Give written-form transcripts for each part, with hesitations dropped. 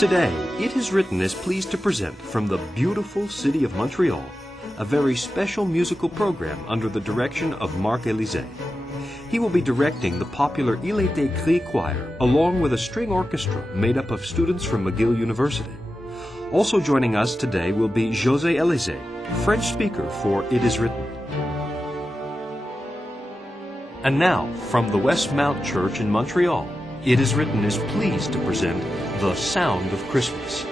Today, It Is Written is pleased to present from the beautiful city of Montreal a very special musical program under the direction of Marc Élysée. He will be directing the popular Il est écrit choir along with a string orchestra made up of students from McGill University. Also joining us today will be José Élysée, French speaker for It Is Written. And now, from the West Mount Church in Montreal, It Is Written is pleased to present The Sound of Christmas.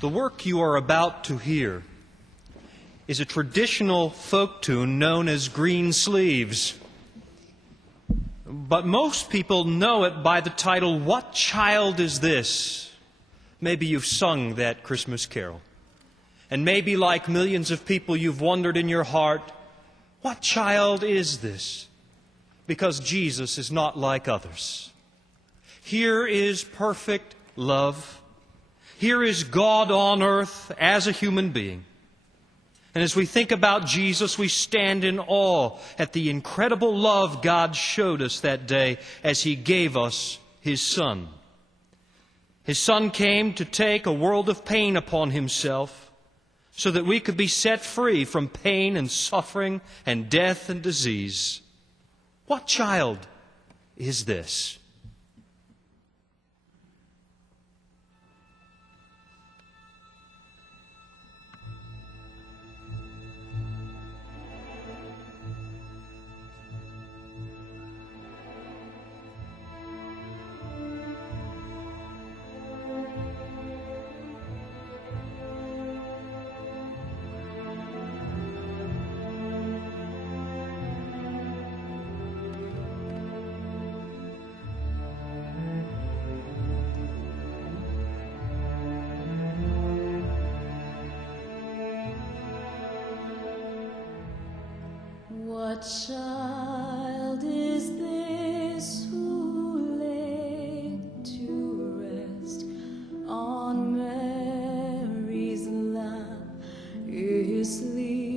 The work you are about to hear is a traditional folk tune known as Green Sleeves. But most people know it by the title, What Child Is This? Maybe you've sung that Christmas carol. And maybe like millions of people you've wondered in your heart, what child is this? Because Jesus is not like others. Here is perfect love. Here is God on earth as a human being. And as we think about Jesus, we stand in awe at the incredible love God showed us that day as He gave us His Son. His Son came to take a world of pain upon Himself so that we could be set free from pain and suffering and death and disease. What child is this? What child is this who lay to rest on Mary's lap is sleep?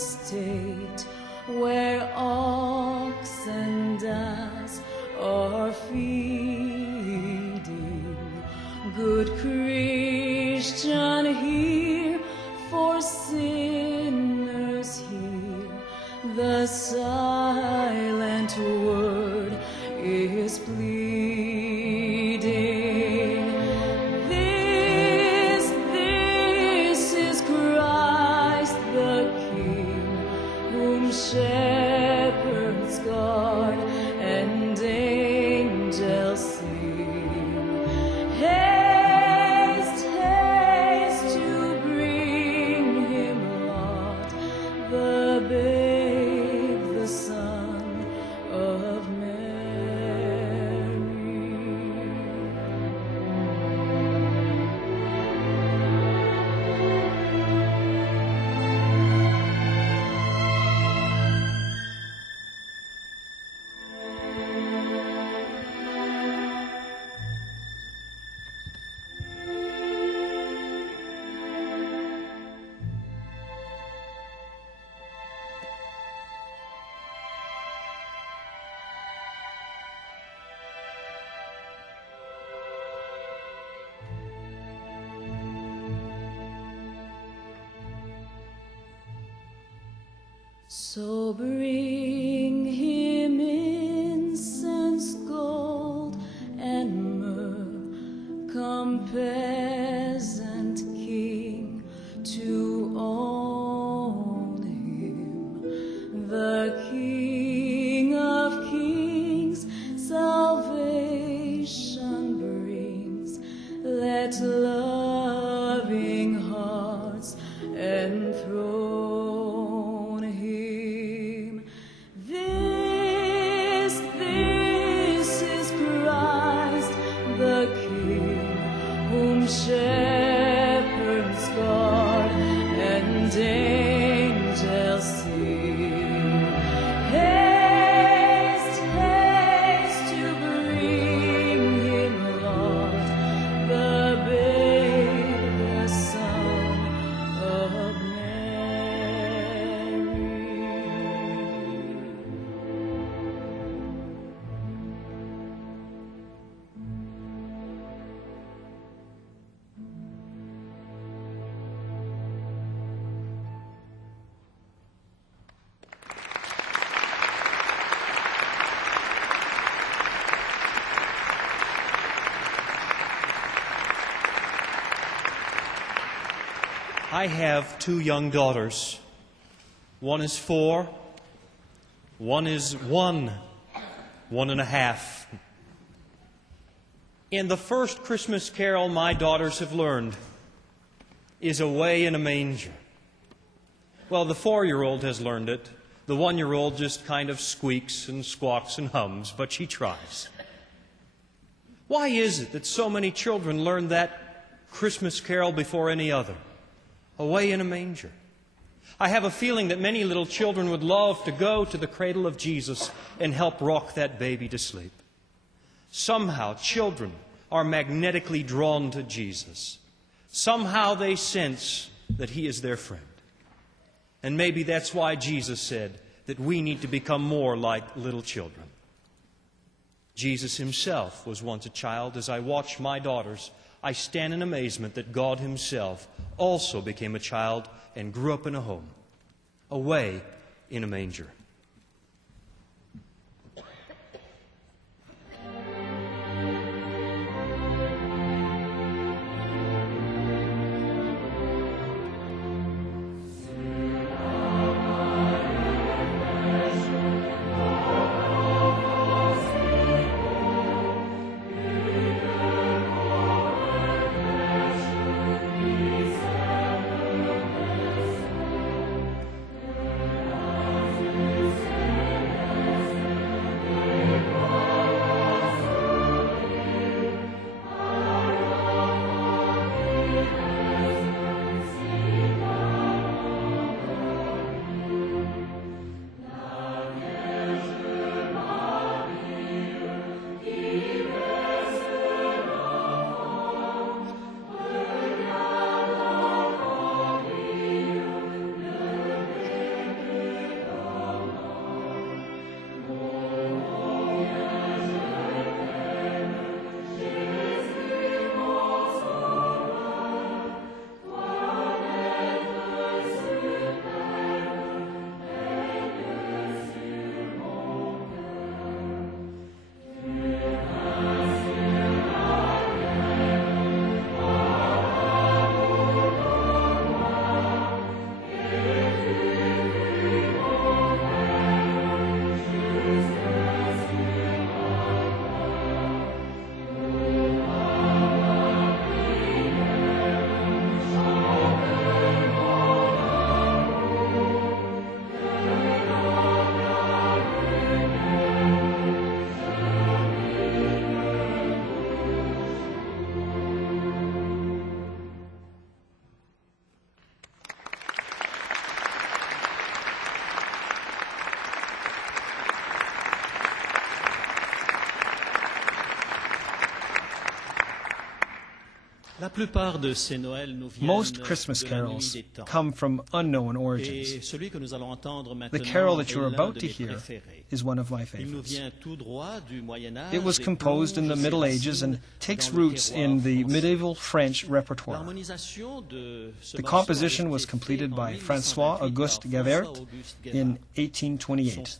estate where ox and ass are feeding. Good Christian, hear, for sinners hear. The silent word is pleading. This is Christ the King, whom shepherds guard and angels sing. Haste, haste to bring him Lord, the babe, the Son of Mary. So bring him incense, gold, and myrrh. Come, peasant king, to own him. The King of kings salvation brings. Let loving hearts enthrone him. This is Christ the King, whom shepherds guard and angels sing. Haste, haste to bring him Lord, the babe, the Son of Mary. I have 2 young daughters. One is 4, one is 1 and a half. And the first Christmas carol my daughters have learned is Away in a Manger. Well, the 4-year-old has learned it. The 1-year-old just kind of squeaks and squawks and hums, but she tries. Why is it that so many children learn that Christmas carol before any other? Away in a Manger. I have a feeling that many little children would love to go to the cradle of Jesus and help rock that baby to sleep. Somehow, children are magnetically drawn to Jesus. Somehow they sense that He is their friend. And maybe that's why Jesus said that we need to become more like little children. Jesus Himself was once a child. As I watch my daughters, I stand in amazement that God Himself also became a child and grew up in a home, away in a manger. Most Christmas carols come from unknown origins. The carol that you're about to hear is one of my favorites. It was composed in the Middle Ages and takes roots in the medieval French repertoire. The composition was completed by François-Auguste Gavert in 1828.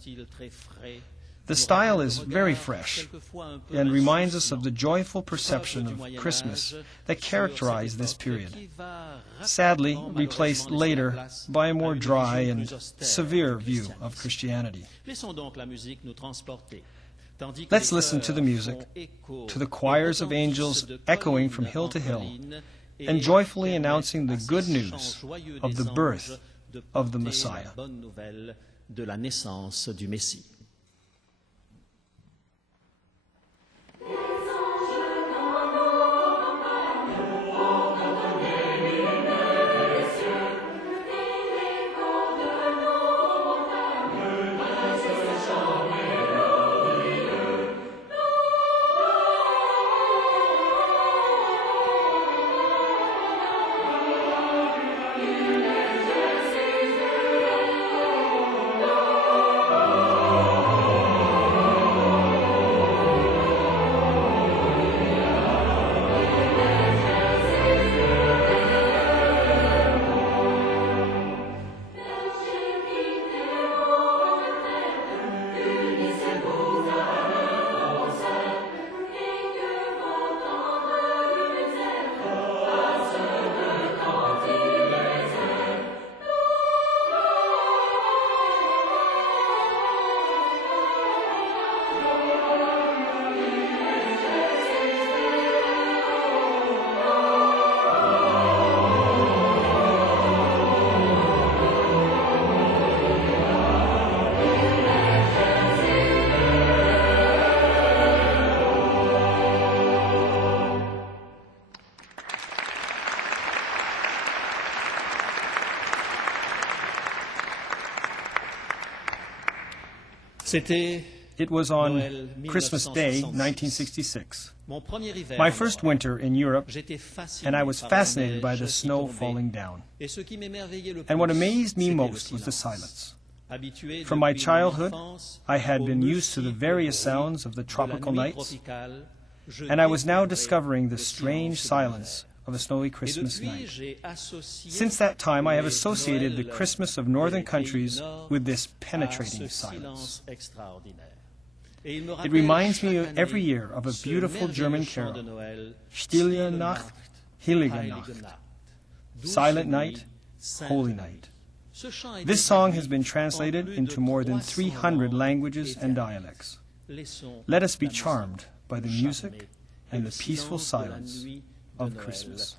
The style is very fresh and reminds us of the joyful perception of Christmas that characterized this period, sadly replaced later by a more dry and severe view of Christianity. Let's listen to the music, to the choirs of angels echoing from hill to hill, and joyfully announcing the good news of the birth of the Messiah. It was on Christmas Day, 1966, my first winter in Europe, and I was fascinated by the snow falling down. And what amazed me most was the silence. From my childhood, I had been used to the various sounds of the tropical nights, and I was now discovering the strange silence of a snowy Christmas night. Since that time, I have associated the Christmas of northern countries with this penetrating silence. It reminds me every year of a beautiful German carol, Stille Nacht, Heilige Nacht, Silent Night, Holy Night. This song has been translated into more than 300 languages and dialects. Let us be charmed by the music and the peaceful silence of Christmas.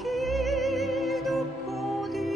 Qui nous conduit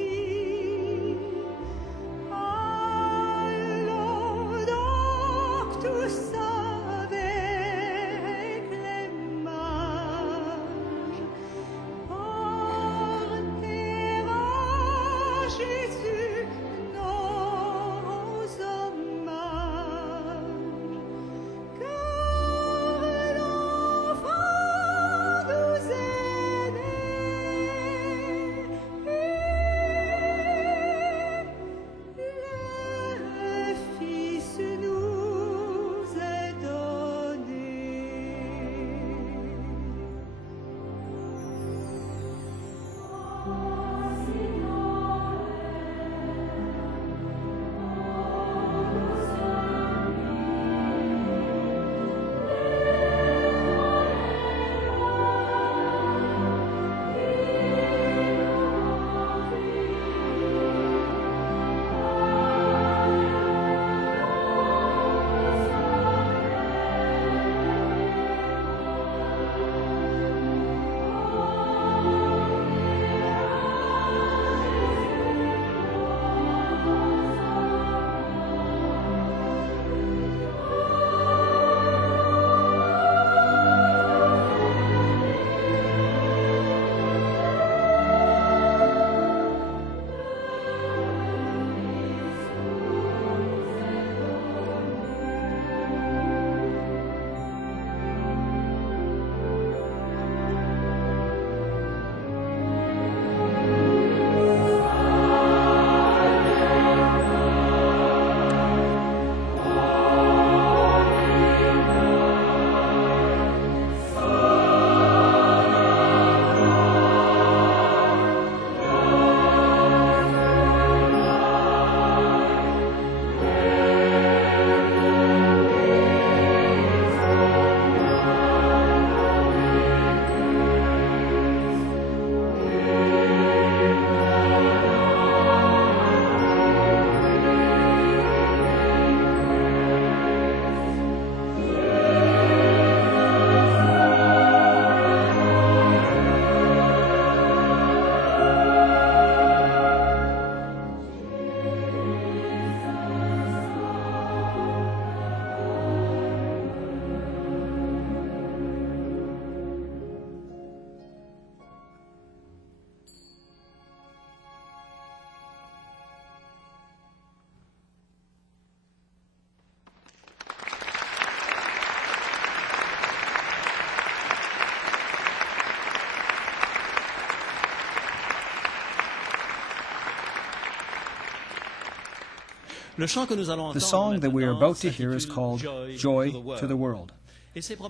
The song that we are about to hear is called Joy to the World,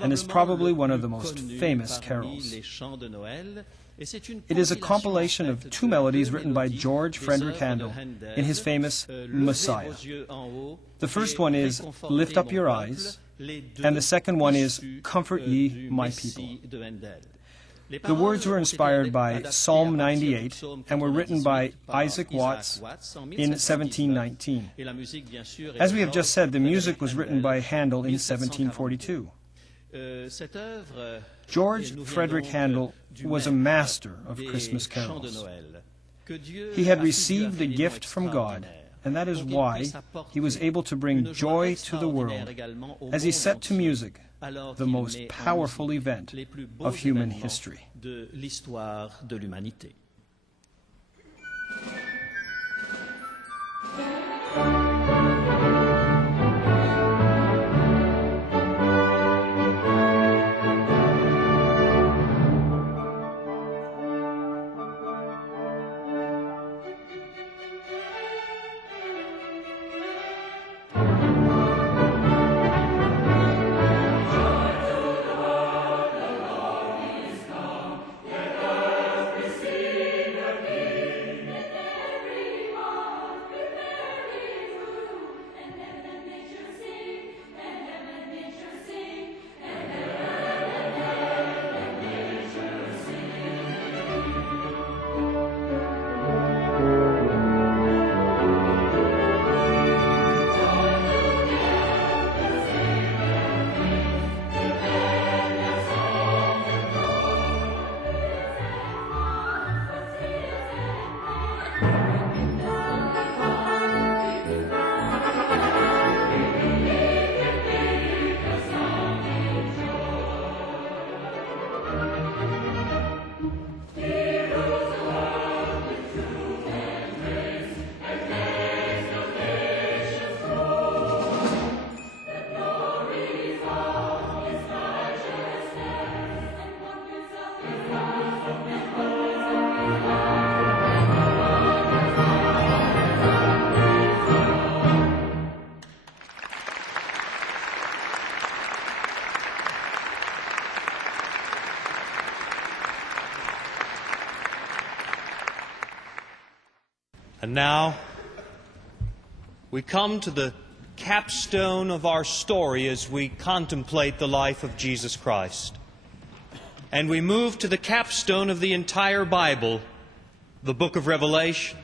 and is probably one of the most famous carols. It is a compilation of two melodies written by George Frederick Handel in his famous Messiah. The first one is Lift Up Your Eyes, and the second one is Comfort Ye My People. The words were inspired by Psalm 98 and were written by Isaac Watts in 1719. As we have just said, the music was written by Handel in 1742. George Frederick Handel was a master of Christmas carols. He had received a gift from God, and that is why he was able to bring joy to the world as he set to music the most powerful event of human history. And now, we come to the capstone of our story as we contemplate the life of Jesus Christ. And we move to the capstone of the entire Bible, the book of Revelation.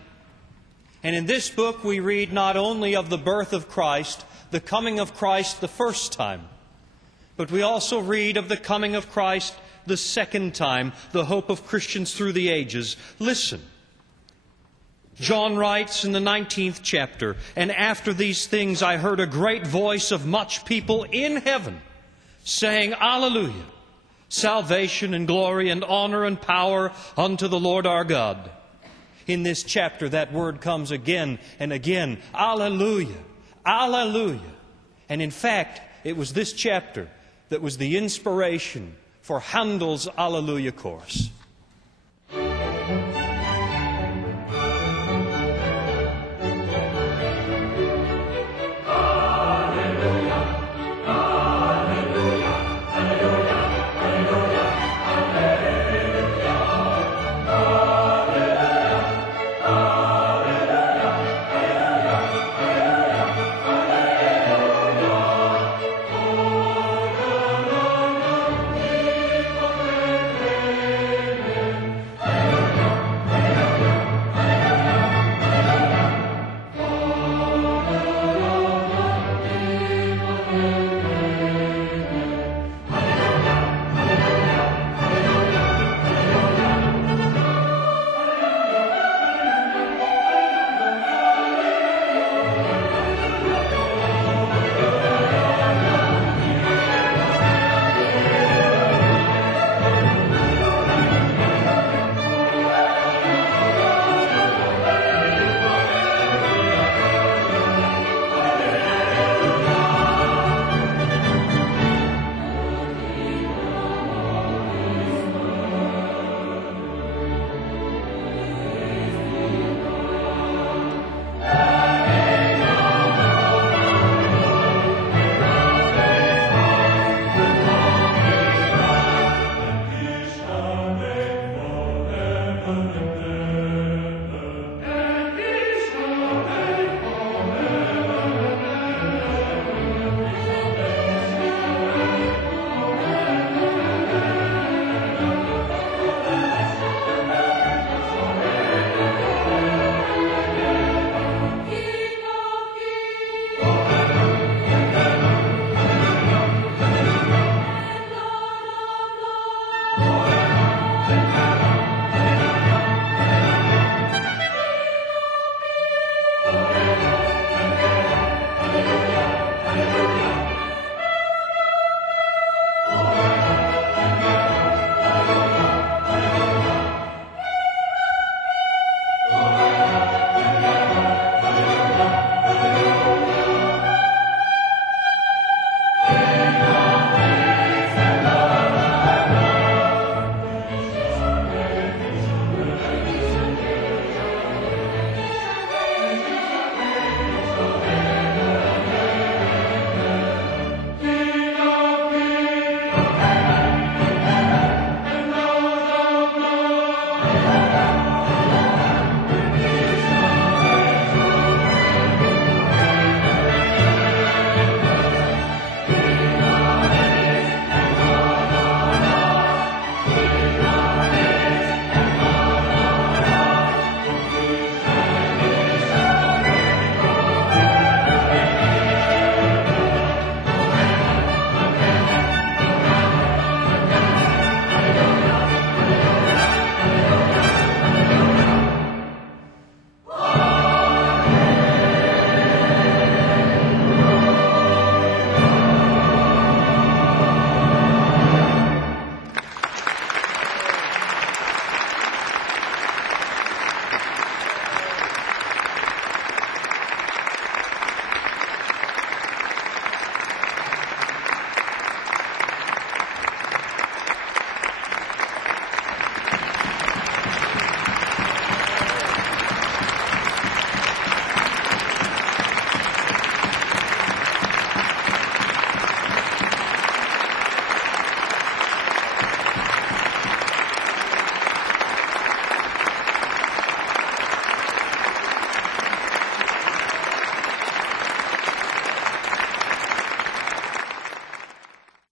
And in this book we read not only of the birth of Christ, the coming of Christ the first time, but we also read of the coming of Christ the second time, the hope of Christians through the ages. Listen. John writes in the 19th chapter, "And after these things I heard a great voice of much people in heaven, saying, Alleluia! Salvation and glory and honor and power unto the Lord our God." In this chapter that word comes again and again, Alleluia! Alleluia! And in fact, it was this chapter that was the inspiration for Handel's Alleluia chorus.